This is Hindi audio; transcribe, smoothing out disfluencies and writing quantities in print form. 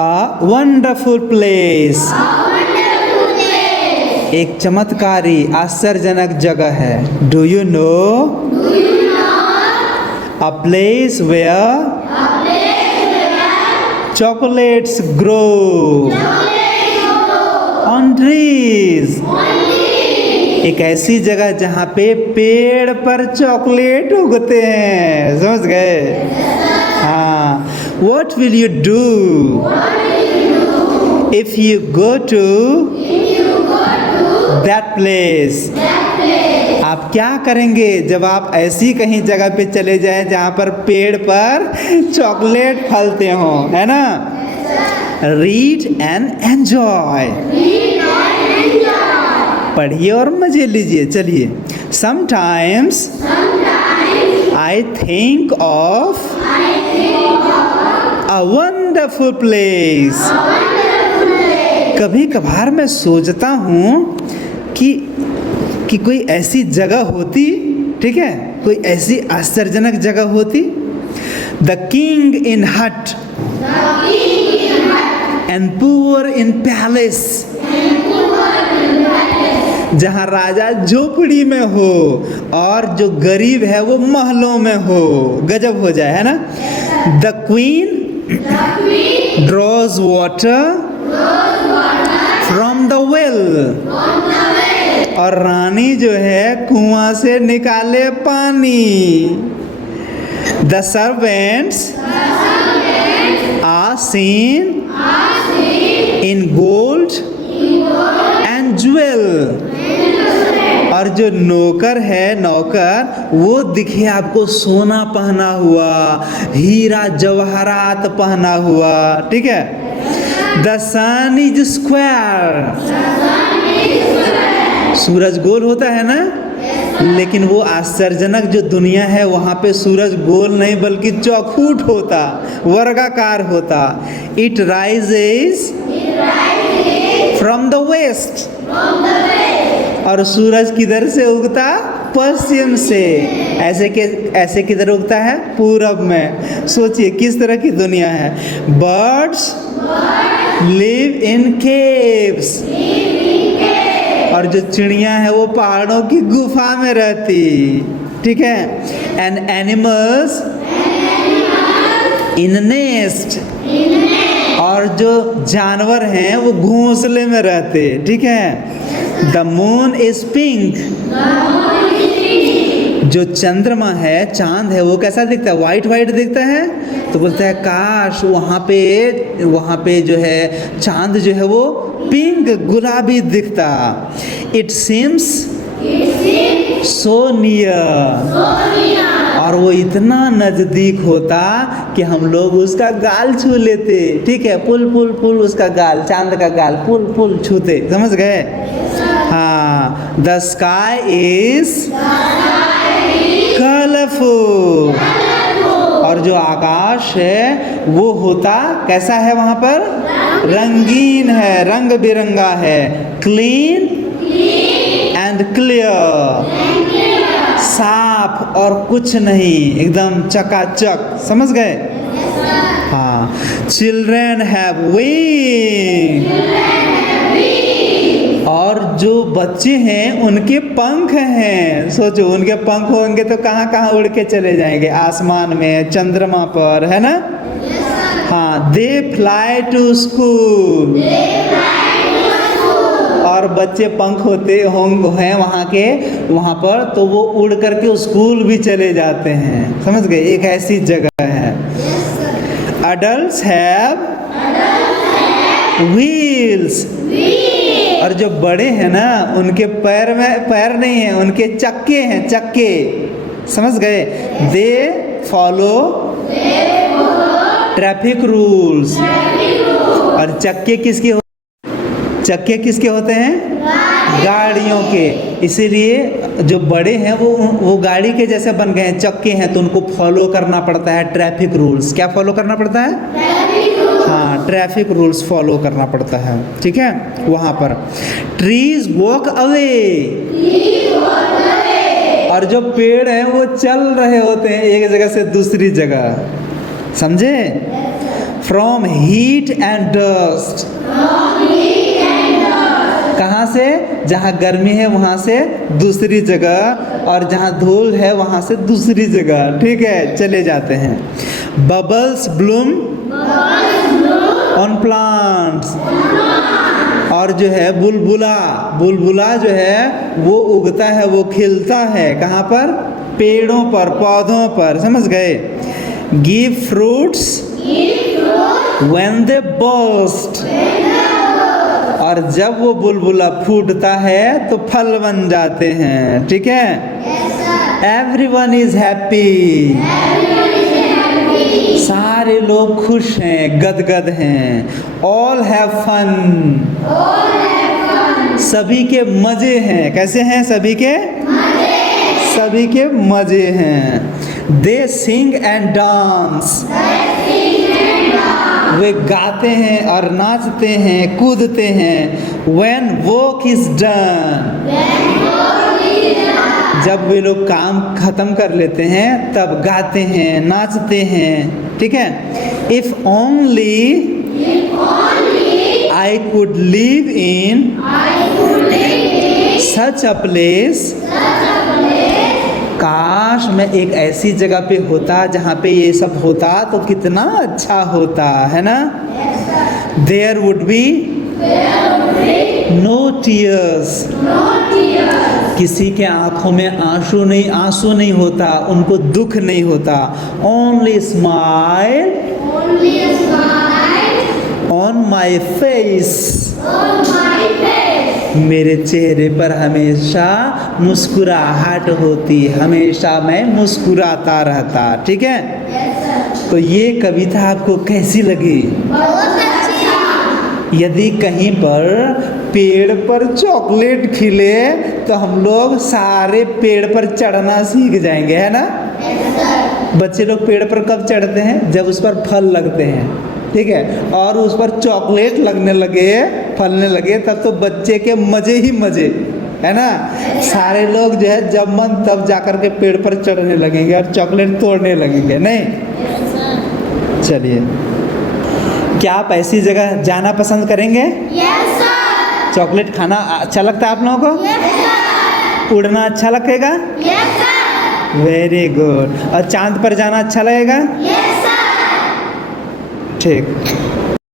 A wonderful place. एक चमत्कारी आश्चर्यजनक जगह है. Do you know? A place where chocolates grow on trees. एक ऐसी जगह जहाँ पे पेड़ पर चॉकलेट उगते हैं. समझ गए? हाँ. What will you do if you go to that place? आप क्या करेंगे जब आप ऐसी कहीं जगह पे चले जाएं जहाँ पर पेड़ पर चॉकलेट फलते हों, है ना? Read and enjoy. पढ़िए और मजे लीजिए. चलिए. Sometimes I think of a wonderful place. कभी कभार मैं सोचता हूँ कि कोई ऐसी जगह होती, ठीक है, कोई ऐसी आश्चर्यजनक जगह होती. The king in hut and poor in palace. जहाँ राजा झोपड़ी में हो और जो गरीब है वो महलों में हो. गजब हो जाए, है ना? The queen draws water from the well. और रानी जो है कुआं से निकाले पानी. The servants are seen in gold and jewel. और जो नौकर है, नौकर वो दिखे आपको सोना पहना हुआ, हीरा जवाहरात पहना हुआ. ठीक है. The sun is square. सूरज गोल होता है ना? लेकिन वो आश्चर्यजनक जो दुनिया है वहाँ पे सूरज गोल नहीं बल्कि चौखूट होता, वर्गाकार होता. It rises from the west. और सूरज किधर से उगता? पश्चिम से. ऐसे किधर उगता है? पूरब में. सोचिए किस तरह की दुनिया है. Birds live in caves. और जो चिड़िया है वो पहाड़ों की गुफा में रहती. ठीक है. And animals in nest. और जो जानवर हैं वो घोंसले में रहते. ठीक है. The moon is pink. जो चंद्रमा है, चांद है, वो कैसा दिखता है? वाइट वाइट दिखता है. तो बोलता है काश वहाँ पे जो है चांद जो है वो पिंक गुलाबी दिखता. It seems so near. और वो इतना नज़दीक होता कि हम लोग उसका गाल छू लेते. ठीक है. पुल पुल पुल उसका गाल, चांद का गाल पुल पुल छूते. समझ गए? हाँ. The sky is colorful. और जो आकाश है वो होता कैसा है? वहाँ पर रंगीन है, रंग बिरंगा है. Clean and clear. साफ और कुछ नहीं, एकदम चकाचक. समझ गए? हाँ. Children have wings. और जो बच्चे हैं उनके पंख हैं. सोचो उनके पंख होंगे तो कहाँ कहाँ उड़ के चले जाएंगे? आसमान में, चंद्रमा पर, है ना? हाँ. They fly to school. और बच्चे पंख होते हैं वहाँ पर तो वो उड़ करके स्कूल भी चले जाते हैं. समझ गए? एक ऐसी जगह है. Adults have wheels. और जो बड़े हैं ना उनके पैर नहीं है, उनके चक्के हैं, चक्के. समझ गए? They follow traffic rules. और चक्के किसके होते हैं? गाड़ियों के. इसीलिए जो बड़े हैं वो गाड़ी के जैसे बन गए हैं, चक्के हैं, तो उनको फॉलो करना पड़ता है ट्रैफिक रूल्स. क्या फॉलो करना पड़ता है? हाँ, ट्रैफिक रूल्स फॉलो करना पड़ता है. ठीक है. वहाँ पर ट्रीज वॉक अवे. और जो पेड़ हैं वो चल रहे होते हैं एक जगह से दूसरी जगह. समझे? From heat and dust. कहाँ से? जहाँ गर्मी है वहाँ से दूसरी जगह, और जहाँ धूल है वहाँ से दूसरी जगह। ठीक है, चले जाते हैं। Bubbles Bloom on plants. और जो है बुलबुला, बुलबुला जो है वो उगता है, वो खिलता है कहाँ पर? पेड़ों पर, पौधों पर। समझ गए? Give fruits when they burst. और जब वो बुलबुला फूटता है तो फल बन जाते हैं। ठीक है? Everyone is happy. सारे लोग खुश हैं, गदगद हैं। All have fun. सभी के मजे हैं। कैसे हैं? सभी के सभी के मजे हैं। दे सिंग एंड डांस। वे गाते हैं और नाचते हैं, कूदते हैं। When work is done, जब वे लोग काम खत्म कर लेते हैं तब गाते हैं, नाचते हैं। ठीक है? If only I could live in such a place, काश मैं एक ऐसी जगह पे होता जहाँ पे ये सब होता तो कितना अच्छा होता, है ना? There would be no tears। किसी के आंखों में आंसू नहीं होता, उनको दुख नहीं होता। Only smile on my face। मेरे चेहरे पर हमेशा मुस्कुराहट होती, हमेशा मैं मुस्कुराता रहता। ठीक है? तो ये कविता आपको कैसी लगी? यदि कहीं पर पेड़ पर चॉकलेट खिले तो हम लोग सारे पेड़ पर चढ़ना सीख जाएंगे, है ना? बच्चे लोग पेड़ पर कब चढ़ते हैं? जब उस पर फल लगते हैं। ठीक है? और उस पर चॉकलेट लगने लगे, फलने लगे, तब तो बच्चे के मजे ही मजे, है ना? सारे लोग जो है जब मन तब जाकर के पेड़ पर चढ़ने लगेंगे और चॉकलेट तोड़ने लगेंगे। नहीं? चलिए, क्या आप ऐसी जगह जाना पसंद करेंगे? Yes, sir। चॉकलेट खाना अच्छा लगता है आप लोगों को? Yes, sir। उड़ना अच्छा लगेगा? Yes, sir। Very good. और चांद पर जाना अच्छा लगेगा? Yes, sir। ठीक।